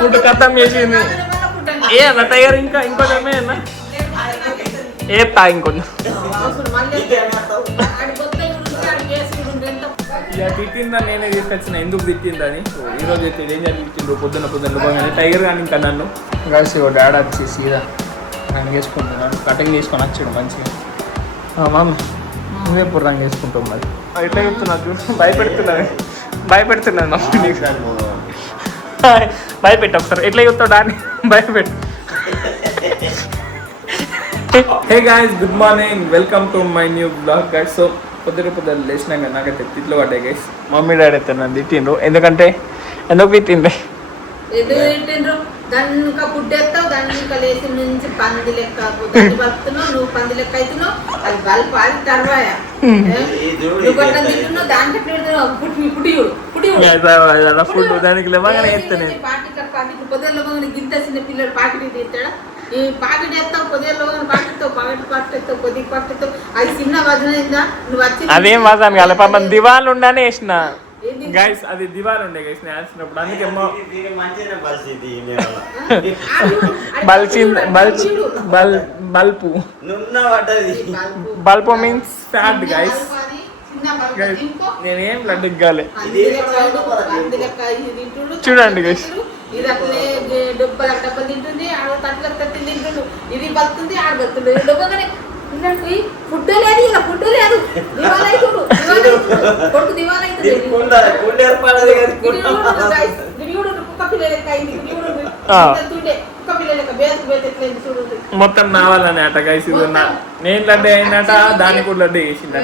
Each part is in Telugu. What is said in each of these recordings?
ఫుడ్ ఖతం చేసింది. ఏ అన్న టైర్ ఇంకా ఇంకొంచెమే అన్న ఏతా ఇంకొంచెం ఇక తిట్టిందా నేనే తీసుకొచ్చిన ఎందుకు తిట్టిందని. సో ఈరోజు అయితే ఏం జరిగించిండ్రు పొద్దున్న టైగర్ కానీ ఇంకా నన్ను కలిసి డాడీ వచ్చి సీదా రంగు వేసుకుంటున్నాడు. కటింగ్ తీసుకొని వచ్చాడు మంచిగా. మామ నువ్వే ఎప్పుడు రంగు వేసుకుంటావు మరి ఎట్లా చెప్తున్నావు చూడు. భయపెడుతున్నాను మమ్మీ నీకు. భయపెట్టు ఒకసారి ఎట్లా చెప్తావు దాన్ని భయపెట్టు. Hey guys, good morning, welcome to my new blog guys. So పొద్దున లేచినాక నాకైతే తిట్లు పడ్డాయి గైస్. మమ్మీ డాడీ అయితే నన్ను తిట్టిండ్రు. ఎందుకు తిట్టిండ్రు దాన్ని ఇంకా పుట్టేస్తావు, దాన్ని ఇంకా లేచి నుంచి పంది లెక్క దాన్ని బతుకుతున్నావు, నువ్వు పంది లెక్క అవుతున్నావు. అది బల్బ్ అది తర్వాయ నువ్వు కొట్ట తింటున్నావు, దాంట్లో ఫుడ్ దానికి పాకెట్ పొద్దుల్లో గింత చిన్న పిల్లడు పాకెట్ తీస్తాడా? ఈ పాకెట్ వేస్తావు, పొద్దుల్లో పాకెట్తో పాకెట్ కొద్దిగా పాకెట్తావు. అది చిన్న వజన అయిందా? నువ్వు వచ్చి అదేం వజన కాలే పాపం దివాళ్ళు ఉండనే వేసిన గైస్. అది దివాలు ఉండే గైస్ నేను వేసినప్పుడు. అందుకే బల్పు మీన్స్ ఫ్యాట్ గైస్. నేనేం లడ్డు ఇగ్గాలి చూడండి గైస్. ఇది అట్లే డబ్బలు తింటుంది, ఆడ తట్లకు తట్టిలు తింటుండు. ఇది బతుకుంది, ఆడ బతుకుంది. డబ్బగానే ఫుడ్ లేదు, ఇలా ఫుడ్ లేదు. దివాళ అవుతుడు, కొడుకు దివాళ అవుతుంది. కుక్క పిల్ల లెక్క అయింది. కుక్క పిల్ల లెక్క బేతకు బేత ఎట్లయింది చూడు. మొత్తం నావాలని అట గైస్. నేను లడ్డు అయినట, దాన్ని కూడా లడ్డు వేసింది.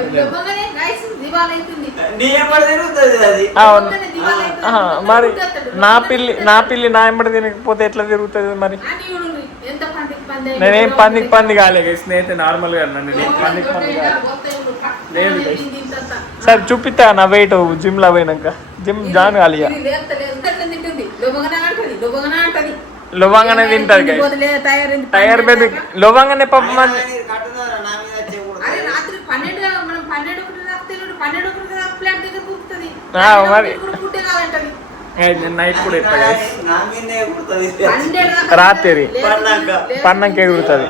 మరి నా పిల్లి నా ఎంబడి తినకపోతే ఎట్లా తిరుగుతుంది మరి? నేనేం పంది కాలే గైస్. నేనైతే నార్మల్ గా అన్నాను. నేను పంది లేదు గైస్. సరే చూపిస్తా నా వెయిట్ జిమ్ లో పోయినాక. జిమ్ జాయిన్ కాలి. లోవంగానే తింటది గైస్. టైర్ మీద లోవంగానే పాపం మరి నైట్ కూడా ఎత్తా రాత్రి పన్నంకే ఎగురుతుంది.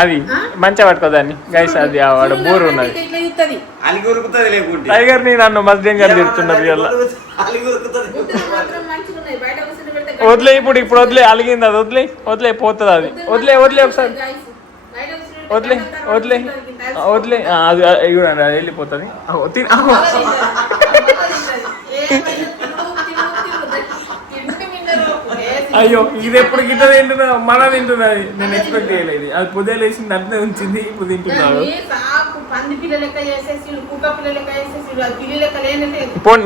అది మంచిగా పట్టుకోదాన్ని గైస్. అది వాడు బోర్ ఉన్నది. టైగర్ ని నన్ను మస్త్ డేంజర్ తిడుతున్నారు. వదిలే ఇప్పుడు వదిలే అలిగింది. అది వదిలే పోతుంది. అది వదిలే ఒకసారి వదిలే అది చూడండి, అది వెళ్ళిపోతుంది. అయ్యో ఇది ఎప్పుడు గిట్ట తింటున్నా మన తింటున్నది. నేను ఎక్స్పెక్ట్ చేయలేదు. అది పొద్దు వేసింది అంతే ఉంచింది, ఇప్పుడు తింటున్నాడు.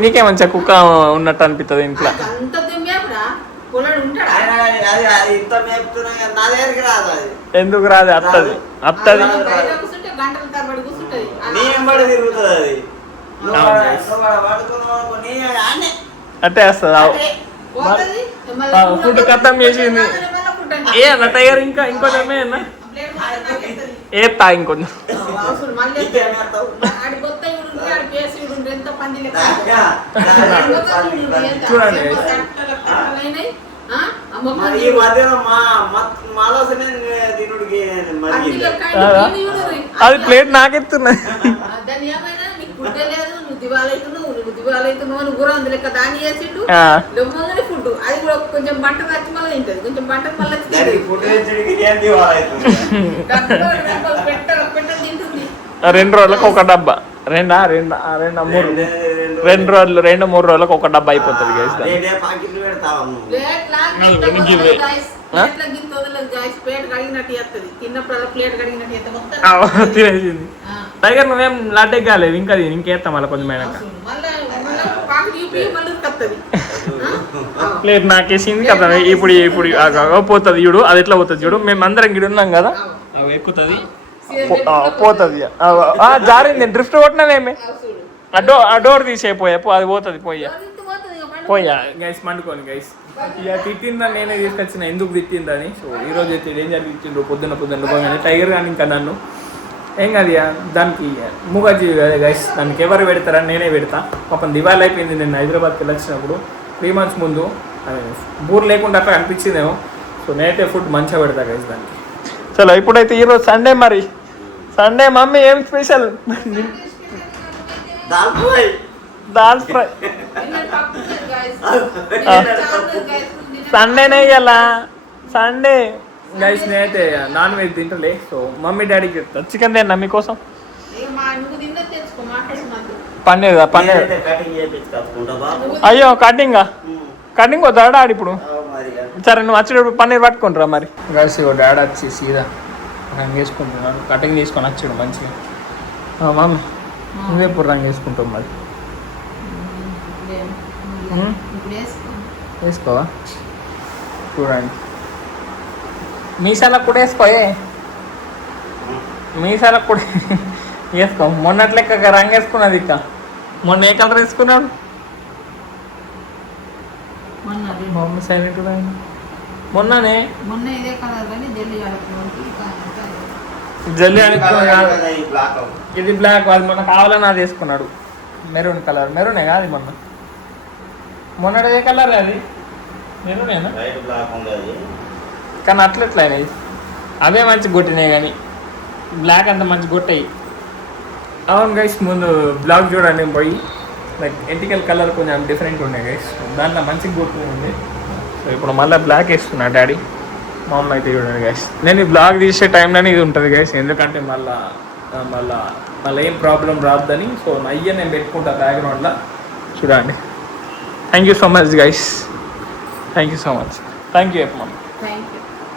నీకే మంచిగా కుక్క ఉన్నట్టు అనిపిస్తుంది ఇంట్లో. ఎందుకు రాదు? అత్తది అట్టే వస్తుంది. ఫుడ్ ఖతం చేసింది. ఏ అన్న టైర్ ఇంకా ఇంకొంచెమే అన్న ఏతా ఇంకొంచెం చూడండి. అది ప్లేట్ నాకెత్తున్నది. ఫుడ్ అది కూడా కొంచెం బంట వచ్చి మళ్ళీ తింటది, కొంచెం బంట మళ్ళీ తింటుంది. 2 రోజులకు ఒక డబ్బా, 2-3 రోజులకు ఒక డబ్బా అయిపోతుంది గైస్. తినేసింది. టైగర్ నువ్వేం లాటే కాలేదు ఇంకా, ఇంకేస్తా మళ్ళీ కొంచెం అయినాక. ప్లేట్ నాకేసింది కదా. ఇప్పుడు పోతుంది చూడు. అది ఎట్లా పోతుంది చూడు. మేము అందరం గిడి ఉన్నాం కదా, ఎక్కుతుంది పోతుంది. జారింది, డ్రిఫ్ట్ కొట్టినదేమే. ఆ డోర్ తీసేపోయా, అది పోతుంది. పోయా గైస్, మండుకోని గైస్. ఇక తిట్టిందా నేనే తీసుకొచ్చిన ఎందుకు తిట్టిందని. సో ఈరోజు అయితే ఏం జరిగించిండ్రు పొద్దున్న టైగర్ కానీ ఇంకా నన్ను ఏం కాదు ఇక దానికి మూగజీవి కదా గైస్, దానికి ఎవరు పెడతారని నేనే పెడతా. పాపం దివాళీ అయిపోయింది నేను హైదరాబాద్కి వెళ్ళొచ్చినప్పుడు 3 months ముందు. బూర్ లేకుండా అక్కడ అనిపించిందేమో. సో నేనైతే ఫుడ్ మంచిగా పెడతా గైస్ దానికి. చలో ఇప్పుడైతే ఈరోజు సండే, మరి సండే మమ్మీ ఏం స్పెషల్? దాల్ ఫ్రై. సండేనే ఇవ్వాలా, సండే గైస్. నేనైతే నాన్ వెజ్ తింటలే. సో మమ్మీ డాడీకి చెప్తా చికెన్ తిన్నా మీకోసం. పన్నీర్ పన్నీర్. అయ్యో కటింగా కటింగ్ వద్దా డాడీ ఇప్పుడు? సరే నువ్వు వచ్చేటప్పుడు పన్నీర్ పట్టుకుంటారా మరి. గైస్ డాడీ వచ్చి సీదా రంగు వేసుకుంటున్నాడు. కటింగ్ తీసుకొని వచ్చాడు మంచిగా. మమ్మీ నువ్వు ఎప్పుడు రంగు వేసుకుంటావు మరి? వేసుకోవా? చూడండి మీసాలకు కూడా వేసుకోయే, మీసాలకు కూడా వేసుకో. మొన్నట్లెక్క రంగు వేసుకున్నది. ఇక మొన్న ఏ కలర్ వేసుకున్నాడు? మమ్మీ సైలెంట్ మొన్ననే ఇదే కలర్ జల్లి అనుకున్నాడు. ఇది బ్లాక్, అది మొన్న కావాలని అది వేసుకున్నాడు. Maroon colour. మెరూనే కాదు మొన్నటి ఏ కలర్ అది? మెరూనేనా? కానీ అట్లెట్లయినాయి అవే మంచి కొట్టినాయి, కానీ బ్లాక్ అంత మంచి కొట్టాయి. అవును గైస్, ముందు బ్లాక్ చూడండి పోయి. లైక్ ఎంటికల్ కలర్ కొంచెం డిఫరెంట్ ఉన్నాయి గైస్, దాంట్లో మంచిగా కొట్టుకుంది. సో ఇప్పుడు మళ్ళీ బ్లాక్ వేస్తున్నా డాడీ. మా అమ్మ అయితే చూడండి గైస్, నేను ఈ బ్లాగ్ తీసే టైంలోనే ఇది ఉంటుంది గైస్, ఎందుకంటే మళ్ళీ ఏం ప్రాబ్లం రాద్దని. సో అయ్యే నేను పెట్టుకుంటా బ్యాక్గ్రౌండ్లో. చూడండి. Thank you so much guys, thank you so much. Thank you mummy,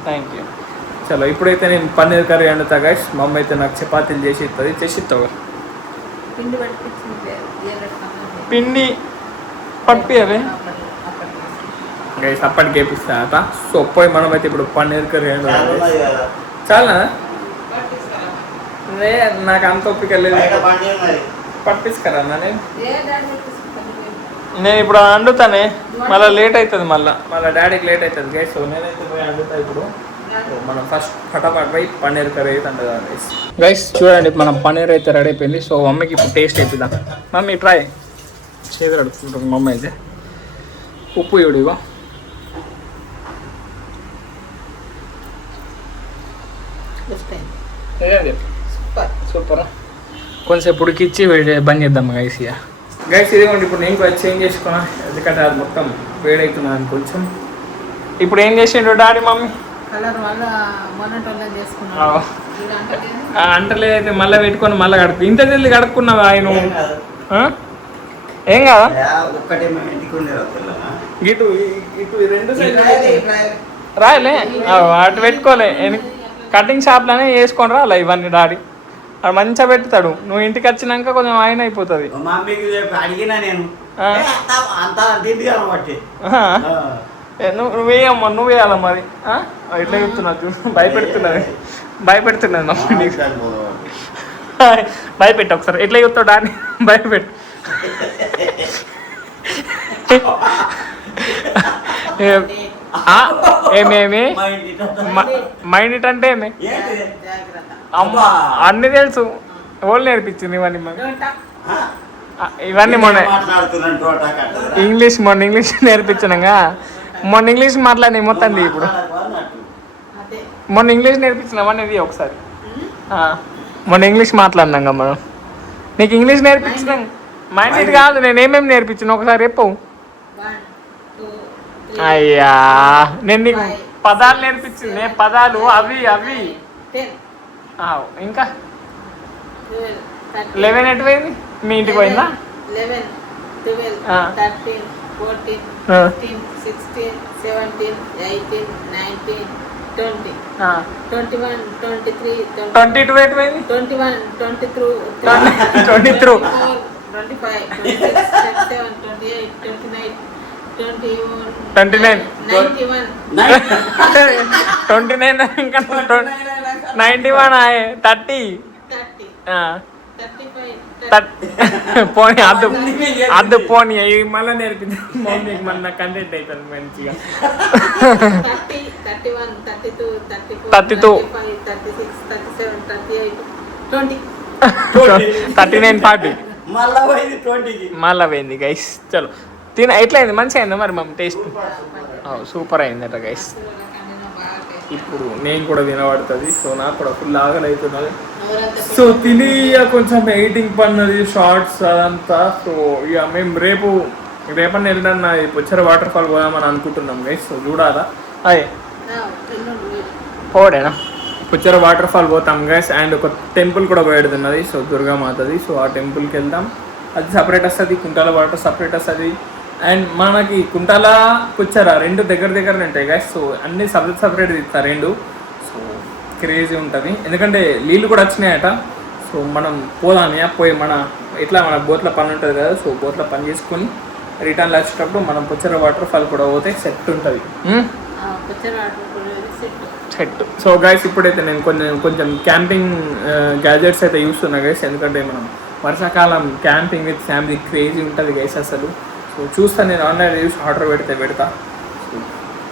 thank you. చలో ఇప్పుడైతే నేను పన్నీర్ కర్రీ వండుతా గైస్. మా అమ్మ అయితే నాకు చపాతీలు చేసి ఇస్తుంది. చేసి ఇస్తావు పిండి పప్పి అవే గైస్, అప్పటికి వేపిస్తా. సో పోయి మనమైతే ఇప్పుడు పన్నీర్ కర్రీ వండుతాం. చాలా నాకు అంత ఒప్పిక లేదు. పట్టించుకరా నేను ఇప్పుడు వండుతానే, మళ్ళీ లేట్ అవుతుంది. మళ్ళీ డాడీకి లేట్ అవుతుంది గైస్. సో నేనైతే పోయి వండుతా ఇప్పుడు. మనం ఫస్ట్ ఫటాఫట్ పోయి పన్నీర్ కర్రీ అయితే వండుదాం గైస్. గైస్ చూడండి, మనం పన్నీర్ అయితే రెడీ అయిపోయింది. సో మమ్మీకి ఇప్పుడు టేస్ట్ అయిపోద్దాం. మమ్మీ ట్రై చేతులు అడుగుతుంటుంది మమ్మీ అయితే. ఉప్పు ఇవ్వడిగో. సూపరా. కొంచెంసేపు ఉడికిచ్చి బంద్ చేద్దాం గైస్. ఇక గైస్ ఇదిగోండి, ఇప్పుడు నేను కూడా చేంజ్ చేసుకున్నా, ఎందుకంటే అది మొత్తం వేడవుతున్నాను కొంచెం. ఇప్పుడు ఏం చేసిండు డాడీ మమ్మీ? అంటలేదైతే మళ్ళీ పెట్టుకొని మళ్ళీ కడుపు. ఇంత జల్ది కడుక్కున్నావా ఆయన? ఏం కాదా? ఇటు ఇటు రెండు రాయలే, అటు పెట్టుకోలే. కటింగ్ షాప్లోనే వేసుకొని రాలే ఇవన్నీ డాడీ. అది మంచిగా పెడతాడు. నువ్వు ఇంటికి వచ్చినాక కొంచెం ఆయన అయిపోతుంది. నువ్వేయమ్మా, నువ్వేయాల మరి. ఇట్లా చెప్తున్నావు చూడు, భయపెడుతున్నాను మమ్మీ. భయపెట్టు ఒకసారి. ఎట్లా చెప్తావు డాడీ? భయపెట్టు. ఏమేమి మైండ్ అంటే ఏమి? అమ్మ అన్ని తెలుసు. ఓళ్ళు నేర్పించింది ఇవన్నీ. ఇవన్నీ మొన్న ఇంగ్లీష్ నేర్పించినాగా. మొన్న ఇంగ్లీష్ మాట్లాడి మొత్తం ఇప్పుడు. మొన్న ఇంగ్లీష్ నేర్పించినామని ఇది ఒకసారి. మొన్న ఇంగ్లీష్ మాట్లాడినాగా మనం. నీకు ఇంగ్లీష్ నేర్పించినాం. మైండ్ ఇది కాదు, నేను ఏమేమి నేర్పించిన ఒకసారి చెప్పు. అయ్యా నేను నీకు పదాలు నేర్పించింది. పదాలు అవి ఇంకా 11 ఎటు పోయింది? మీ ఇంటికి పోయిందా? 11, 12, 13, 14, 15, 16, 17, 18, 19, 20, 21, 23, 22 ఎటు పోయింది? 21, 22, 23, 25, 26, 27, 28, 29, 29, 29 ఇంకా 91, 30, పోనీ అద్దు పోనీ మళ్ళీ నేర్పింది మమ్మీకి. మళ్ళీ కంటెంట్ అవుతుంది మంచిగా. 30, 31, 32, 34, 35, 36, 37, 38, 20. 39-40 మళ్ళా పోయింది 20కి. మళ్ళీ పోయింది గైస్. చలో ఎట్లా అయింది? మంచిగా అయిందా మరి మా టేస్ట్? సూపర్ అయిందట గైస్. ఇప్పుడు నేను కూడా తినబడుతుంది. సో నాకు కూడా ఫుల్ ఆకలి అవుతున్నది. సో తిని కొంచెం ఎడిటింగ్ పన్నది, షార్ట్స్ అదంతా. సో ఇక మేము రేపన్న వెళ్ళిన పుచ్చర వాటర్ ఫాల్ పోదామని అనుకుంటున్నాం గైస్. సో చూడాలా అదే పోడేనా పుచ్చర వాటర్ ఫాల్ పోతాం గైస్. అండ్ ఒక టెంపుల్ కూడా పోయేడుతున్నది. సో దుర్గామాతది. సో ఆ టెంపుల్కి వెళ్తాం. అది సపరేట్ వస్తుంది, కుంటాల వాటర్ సపరేట్ వస్తుంది. అండ్ మనకి కుంటాల పుచ్చర రెండు దగ్గర ఉంటాయి గైస్. సో అన్నీ సపరేట్ తీస్తారు రెండు. సో క్రేజీ ఉంటుంది, ఎందుకంటే నీళ్ళు కూడా వచ్చినాయట. సో మనం పోదాం పోయి మన బోట్ల పని ఉంటుంది కదా. సో బోట్ల పని చేసుకొని రిటర్న్లో వచ్చేటప్పుడు మనం పుచ్చర వాటర్ ఫాల్ కూడా పోతే సెట్ ఉంటుంది. సెట్. సో గైస్ ఇప్పుడైతే నేను కొంచెం క్యాంపింగ్ గ్యాజెట్స్ అయితే చూస్తున్నా గైస్. ఎందుకంటే మనం వర్షాకాలం క్యాంపింగ్ విత్ ఫ్యామిలీ క్రేజీ ఉంటుంది గైస్ అసలు. సో చూస్తాను, నేను ఆన్లైన్ చూసి ఆర్డర్ పెడతా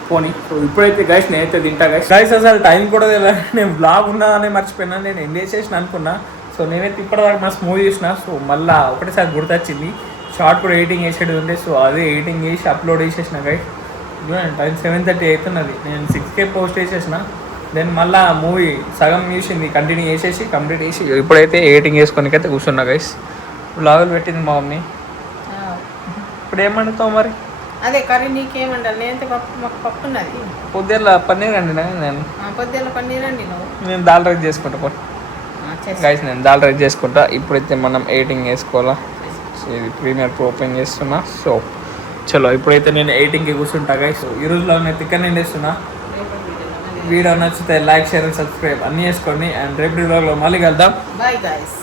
పోనీ. సో ఇప్పుడైతే గైస్ నేనైతే తింటా గైస్. అసలు టైం కూడా నేను బ్లాగ్ ఉన్నదని మర్చిపోయినా. నేను ఎంజాయ్ చేసిన అనుకున్నా. సో నేనైతే ఇప్పటిదాకా మస్తు మూవీ చేసిన. సో మళ్ళీ ఒకటేసారి గుర్తొచ్చింది, షార్ట్ కూడా ఎడిటింగ్ చేసేది ఉండే. సో అదే ఎడిటింగ్ చేసి అప్లోడ్ చేసేసిన గైస్. టైం 7:30 అవుతున్నది. నేను 6K పోస్ట్ చేసేసిన. దెన్ మళ్ళీ మూవీ సగం చూసింది కంటిన్యూ చేసేసి కంప్లీట్ చేసి ఇప్పుడైతే ఎడిటింగ్ చేసుకోనికైతే కూర్చున్నా గైస్. బ్లాగులు పెట్టింది మా మమ్మీ. ఇప్పుడు ఏమంటావు మరి? అదే కర్రీ నీకేమంటారు? నేనైతే పప్పు ఉన్నది. పొద్దున్న పన్నీర్ అండి నేను. పొద్దున్న పన్నీర్ అండి నువ్వు. నేను దాల్ రైస్ చేసుకుంటా గైస్. నేను దాల్ రైస్ చేసుకుంటా. ఇప్పుడైతే మనం ఎడిటింగ్ చేసుకోవాలా. సో ఇది ప్రీమియర్ ప్రో ఓపెన్ చేస్తున్నా. సో చలో ఇప్పుడైతే నేను ఎడిటింగ్కి కూర్చుంటా గైస్. సో ఈ రోజులో నేను తిక్కని చేస్తున్నా. వీడియో నచ్చితే లైక్, షేర్ అండ్ సబ్స్క్రైబ్ అన్నీ చేసుకోండి. అండ్ రేపు వీడియోలో మళ్ళీ కలుద్దాం. Bye guys.